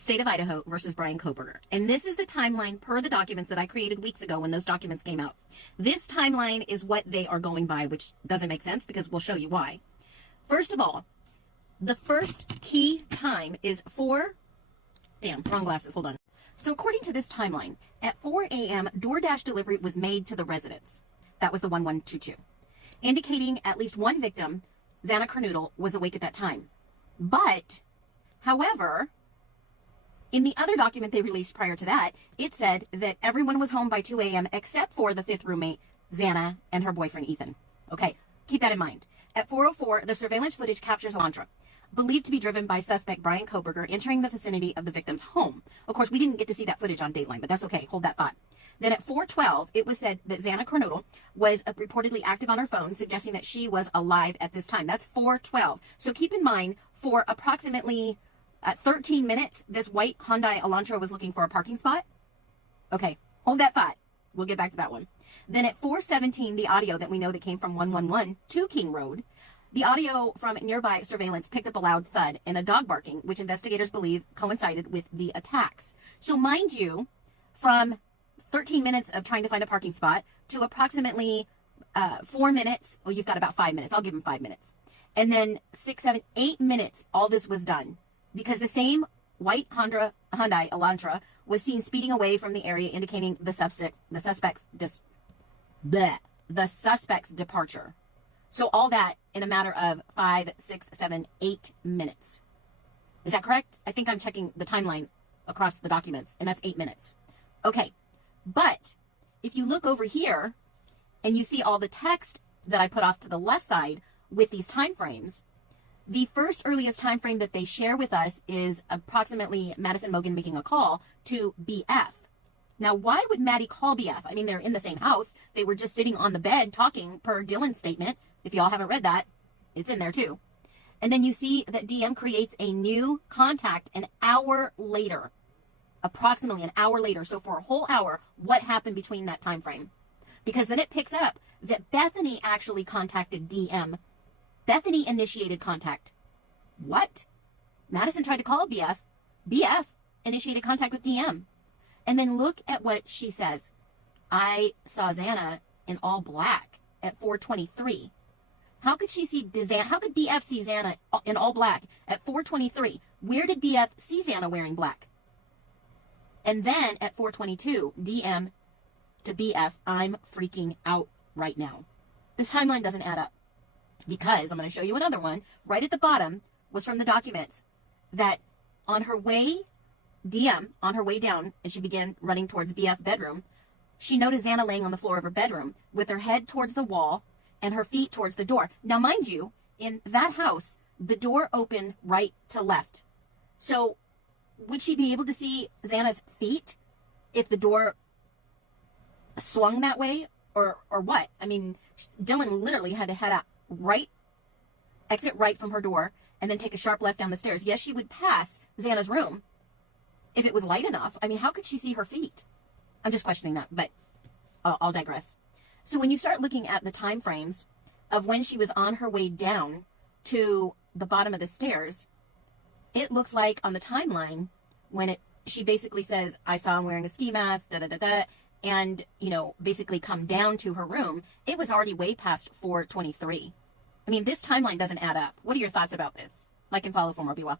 State of Idaho versus Bryan Kohberger. And this is the timeline per the documents that I created weeks ago when those documents came out. This timeline is what they are going by, which doesn't make sense because we'll show you why. First of all, the first key time is wrong glasses, hold on. So according to this timeline, at 4 a.m., DoorDash delivery was made to the residence. That was the 1122, indicating at least one victim, Xana Kernodle, was awake at that time. But, however, in the other document they released prior to that, it said that everyone was home by 2 a.m. except for the fifth roommate, Xana, and her boyfriend, Ethan. Okay, keep that in mind. At 4:04, the surveillance footage captures Elantra, believed to be driven by suspect Bryan Kohberger, entering the vicinity of the victim's home. Of course, we didn't get to see that footage on Dateline, but that's okay. Hold that thought. Then at 4:12, it was said that Xana Kernodle was reportedly active on her phone, suggesting that she was alive at this time. That's 4:12. So keep in mind, for approximately 13 minutes, this white Hyundai Elantra was looking for a parking spot. Okay, hold that thought. We'll get back to that one. Then at 4:17, the audio that we know that came from 111 to King Road, the audio from nearby surveillance picked up a loud thud and a dog barking, which investigators believe coincided with the attacks. So mind you, from 13 minutes of trying to find a parking spot to approximately 4 minutes, well, you've got about 5 minutes. I'll give them 5 minutes. And then 6, 7, 8 minutes, all this was done because the same white Hyundai Elantra was seen speeding away from the area, indicating the suspect's departure. So all that in a matter of 5, 6, 7, 8 minutes. Is that correct? I think I'm checking the timeline across the documents, and that's 8 minutes. Okay, but if you look over here and you see all the text that I put off to the left side with these time frames, the first earliest time frame that they share with us is approximately Madison Mogan making a call to BF. Now, why would Maddie call BF? I mean, they're in the same house. They were just sitting on the bed talking per Dylan's statement. If y'all haven't read that, it's in there too. And then you see that DM creates a new contact an hour later, approximately an hour later. So for a whole hour, what happened between that time frame? Because then it picks up that Bethany actually contacted DM. Bethany initiated contact. What? Madison tried to call BF. BF initiated contact with DM. And then look at what she says. I saw Xana in all black at 4:23. How could she see Xana? How could BF see Xana in all black at 4:23? Where did BF see Xana wearing black? And then at 4:22, DM to BF, I'm freaking out right now. This timeline doesn't add up because I'm going to show you another one. Right at the bottom was from the documents that on her way, DM, on her way down, as she began running towards BF bedroom, she noticed Xana laying on the floor of her bedroom with her head towards the wall and her feet towards the door. Now, mind you, in that house, the door opened right to left. So would she be able to see Xana's feet if the door swung that way or what? I mean, Dylan literally had to head out right, exit right from her door and then take a sharp left down the stairs. Yes, she would pass Xana's room if it was light enough. I mean, how could she see her feet? I'm just questioning that, but I'll digress. So when you start looking at the time frames of when she was on her way down to the bottom of the stairs, it looks like on the timeline when she basically says, I saw him wearing a ski mask, and, basically come down to her room, it was already way past 4:23. I mean, this timeline doesn't add up. What are your thoughts about this? Like and follow for more. Be well.